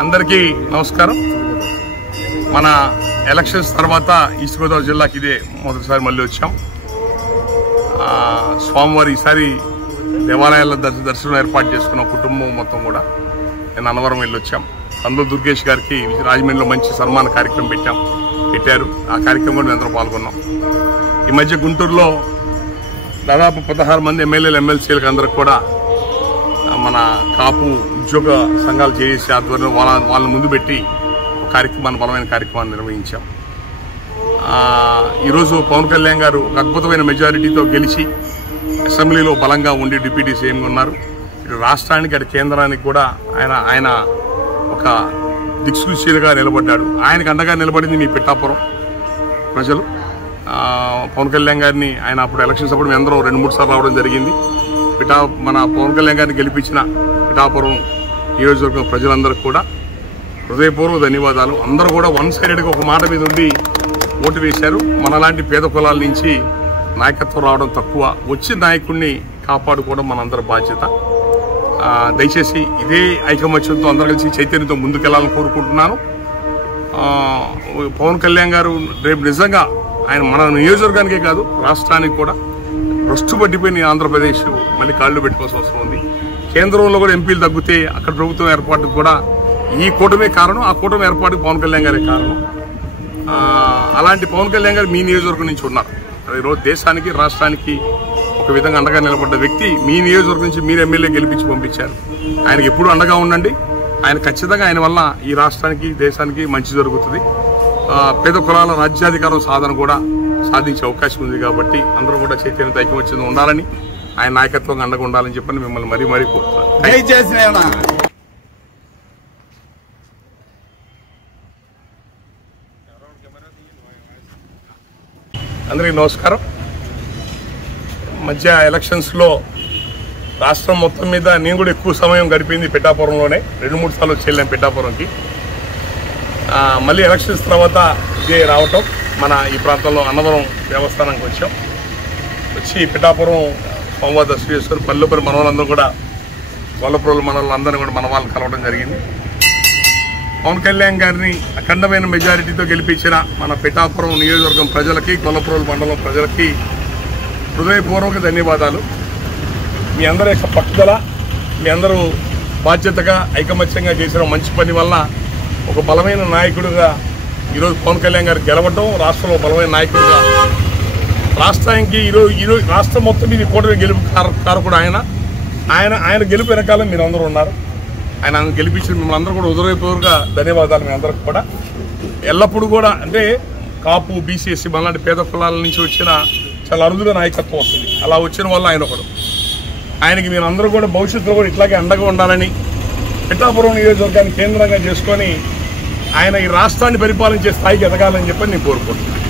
అందరికీ నమస్కారం. మన ఎలక్షన్స్ తర్వాత ఈస్ట్ గోదావరి జిల్లాకి ఇదే మొదటిసారి మళ్ళీ వచ్చాం. స్వామివారి ఈసారి దేవాలయాల్లో దర్శనం ఏర్పాటు చేసుకున్న కుటుంబం మొత్తం కూడా నేను అన్నవరం వెళ్ళొచ్చాం. అందులో దుర్గేష్ గారికి రాజమండ్రిలో మంచి సన్మాన కార్యక్రమం పెట్టారు. ఆ కార్యక్రమం కూడా అందరం పాల్గొన్నాం. ఈ మధ్య గుంటూరులో దాదాపు 16 మంది ఎమ్మెల్యేలు ఎమ్మెల్సీలకు అందరికి కూడా మన కాపు ఉద్యోగ సంఘాలు చేసి ఆధ్వర్యంలో వాళ్ళని ముందు పెట్టి ఒక కార్యక్రమాన్ని బలమైన కార్యక్రమాన్ని నిర్వహించాం. ఈరోజు పవన్ కళ్యాణ్ గారు ఒక అద్భుతమైన మెజారిటీతో గెలిచి అసెంబ్లీలో బలంగా ఉండి డిప్యూటీ సీఎంగా ఉన్నారు. ఇటు రాష్ట్రానికి అటు కేంద్రానికి కూడా ఆయన ఒక దిక్సూచిగా నిలబడ్డాడు. ఆయనకు అండగా నిలబడింది మీ పిఠాపురం ప్రజలు. పవన్ కళ్యాణ్ గారిని ఆయన అప్పుడు ఎలక్షన్స్ అప్పుడు మేము అందరం 2-3 సార్లు రావడం జరిగింది. మన పవన్ కళ్యాణ్ గారిని గెలిపించిన పిఠాపురం నియోజకవర్గం ప్రజలందరికీ కూడా హృదయపూర్వక ధన్యవాదాలు. అందరూ కూడా వన్ సైడెడ్గా ఒక మాట మీద ఉండి ఓటు వేశారు. మనలాంటి పేద కులాల నుంచి నాయకత్వం రావడం తక్కువ, వచ్చిన నాయకుడిని కాపాడుకోవడం మనందరి బాధ్యత. దయచేసి ఇదే ఐకమత్యంతో అందరూ కలిసి చైతన్యంతో ముందుకెళ్లాలని కోరుకుంటున్నాను. పవన్ కళ్యాణ్ గారు రేపు నిజంగా ఆయన మన నియోజకవర్గానికే కాదు రాష్ట్రానికి కూడా భ్రష్టు పట్టిపోయిన ఆంధ్రప్రదేశ్ మళ్ళీ కాళ్ళు పెట్టుకోవాల్సిన అవసరం ఉంది. కేంద్రంలో కూడా ఎంపీలు తగ్గితే అక్కడ ప్రభుత్వం ఏర్పాటుకు కూడా ఈ కూటమే కారణం, ఆ కూటమి ఏర్పాటుకు పవన్ కళ్యాణ్ గారే కారణం. అలాంటి పవన్ కళ్యాణ్ గారు మీ నియోజకవర్గం నుంచి ఉన్నారు. ఈరోజు దేశానికి రాష్ట్రానికి ఒక విధంగా అండగా నిలబడ్డ వ్యక్తి మీ నియోజకవర్గం నుంచి మీరు ఎమ్మెల్యే గెలిపించి పంపించారు. ఆయనకి ఎప్పుడు అండగా ఉండండి. ఆయన ఖచ్చితంగా ఆయన వల్ల ఈ రాష్ట్రానికి దేశానికి మంచి జరుగుతుంది. పేద కులాల రాజ్యాధికారం సాధన కూడా సాధించే అవకాశం ఉంది. కాబట్టి అందరూ కూడా చైతన్యంతో ఐకమత్యంగా ఉండాలని, ఆయన నాయకత్వంగా అండగా ఉండాలని చెప్పని మిమ్మల్ని మరీ కోరుతున్నాను. అందరికీ నమస్కారం. మధ్య ఎలక్షన్స్లో రాష్ట్రం మొత్తం మీద నేను కూడా ఎక్కువ సమయం గడిపింది పిఠాపురంలోనే. 2-3 సార్లు వచ్చి వెళ్ళాం పిఠాపురంకి. మళ్ళీ ఎలక్షన్స్ తర్వాత ఇదే రావటం, మన ఈ ప్రాంతంలో అన్నవరం దేవస్థానానికి వచ్చి పిఠాపురం సోమవారం దర్శనం చేసుకొని పల్లెపల్లి మన వాళ్ళందరూ కూడా గొల్లపురం మన వాళ్ళందరినీ కూడా మన వాళ్ళని కలవడం జరిగింది. పవన్ కళ్యాణ్ గారిని అఖండమైన మెజారిటీతో గెలిపించిన మన పిఠాపురం నియోజకవర్గం ప్రజలకి, గొల్లపురం మండలం ప్రజలకి హృదయపూర్వక ధన్యవాదాలు. మీ అందరి యొక్క పట్టుదల, మీ అందరూ బాధ్యతగా ఐకమత్యంగా చేసిన మంచి పని వల్ల ఒక బలమైన నాయకుడిగా ఈరోజు పవన్ కళ్యాణ్ గారు గెలవడం, రాష్ట్రంలో బలమైన నాయకుడిగా రాష్ట్రానికి ఈరోజు రాష్ట్రం మొత్తం మీద కూటమి గెలుపు కారకుడు ఆయన గెలుపు వెనకాల మీరు అందరూ ఉన్నారు. ఆయన గెలిపించిన మిమ్మల్ని అందరూ కూడా హృదయపూర్వక ధన్యవాదాలు. మీ అందరికి కూడా ఎల్లప్పుడూ కూడా అంటే కాపు, బీసీ, ఎస్సీ మనలాంటి పేద కులాల నుంచి వచ్చిన చాలా అరుదుగా నాయకత్వం వస్తుంది. అలా వచ్చిన వల్ల ఆయన ఒకడు. ఆయనకి మీరు అందరూ కూడా భవిష్యత్తులో కూడా ఇట్లాగే అండగా ఉండాలని, పిఠాపురం నియోజకవర్గాన్ని కేంద్రంగా చేసుకొని ఆయన ఈ రాష్ట్రాన్ని పరిపాలించే స్థాయికి ఎదగాలని చెప్పని నేను కోరుకుంటున్నాను.